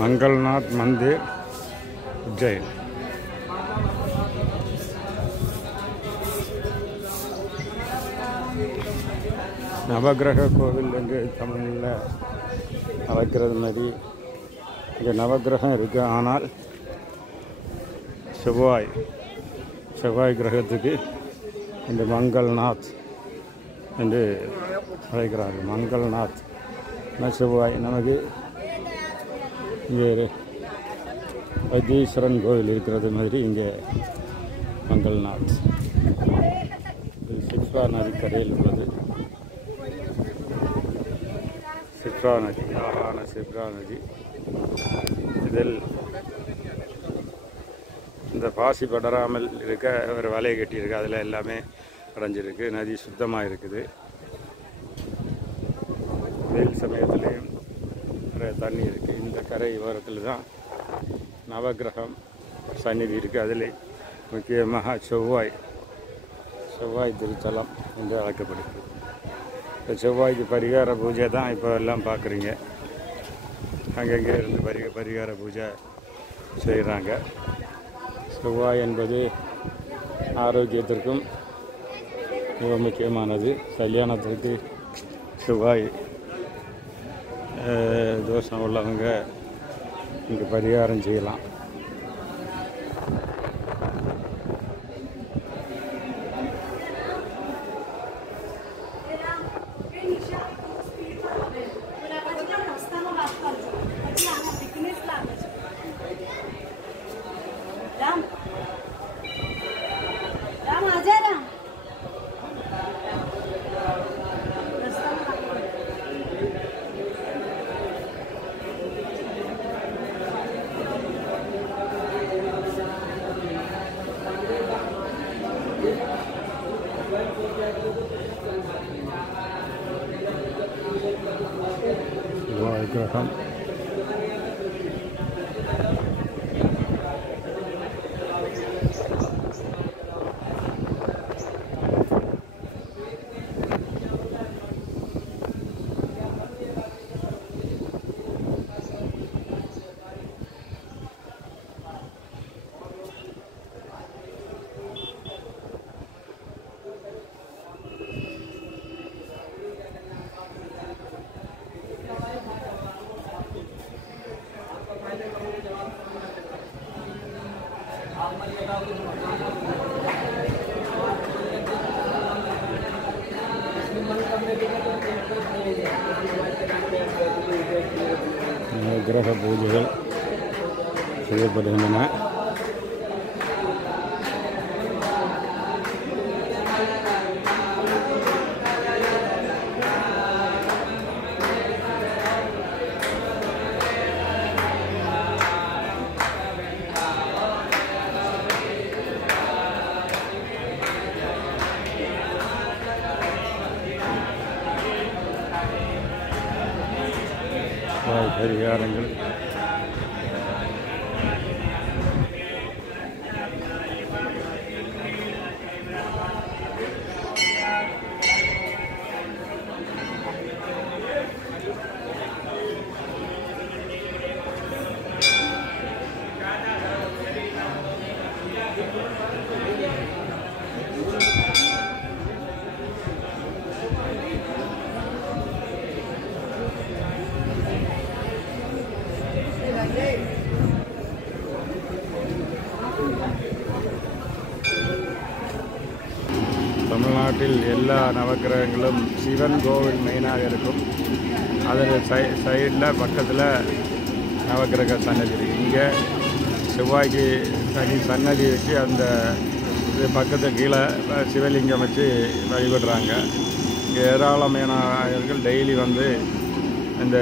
मंगलनाथ मंदिर उज्जैन। நவகிரக கோவில் என்று தமிழில் அழைக்கிறது மாதிரி இங்கே நவகிரகம் இருக்குது. ஆனால் செவ்வாய் கிரகத்துக்கு இந்த மங்கள்நாத் என்று அழைக்கிறார்கள். மங்கள்நாத் செவ்வாய். நமக்கு இங்கே வைத்தீஸ்வரன் கோவில் இருக்கிறது மாதிரி இங்கே மங்கள்நாத். இது சிப்ரா நதிக்கரையில் உள்ளது. சிப்ரா நதி, அழகான சிப்ரா நதி. இதில் இந்த பாசி படராமல் இருக்க ஒரு வலையை கட்டியிருக்கு. அதில் எல்லாமே அடைஞ்சிருக்கு. நதி சுத்தமாக இருக்குது. வெயில் சமயத்துலேயும் நிறைய தண்ணி இருக்குது. இந்த கரை ஓரத்தில் தான் நவகிரகம் சந்நிதி இருக்குது. அதில் முக்கியமாக செவ்வாய் திருத்தலம் என்று அழைக்கப்படுகிறது. இப்போ செவ்வாய்க்கு பரிகார பூஜை தான் இப்போ எல்லாம் பார்க்குறீங்க. அங்கங்கே இருந்து பரிகார பூஜை செய்கிறாங்க. செவ்வாய் என்பது ஆரோக்கியத்திற்கும் மிக முக்கியமானது. கல்யாணத்திற்கு செவ்வாய் தோஷம் உள்ளவங்க இங்கே பரிகாரம் செய்யலாம். விக்கிரகம் கிரக பூஜைகள் செய்யப்படுகின்றன. பரிகாரங்கள் தமிழ்நாட்டில் எல்லா நவக்கிரகங்களும் சிவன் கோவில் மெயினாக இருக்கும். அதில் சைடில் பக்கத்தில் நவக்கிரக சன்னதி இருக்குது. இங்கே செவ்வாய்க்கு தனி சன்னதி வச்சு அந்த இது பக்கத்து கீழே சிவலிங்கம் வச்சு வழிபடுறாங்க. இங்கே ஏராளமானவர்கள் டெய்லி வந்து இந்த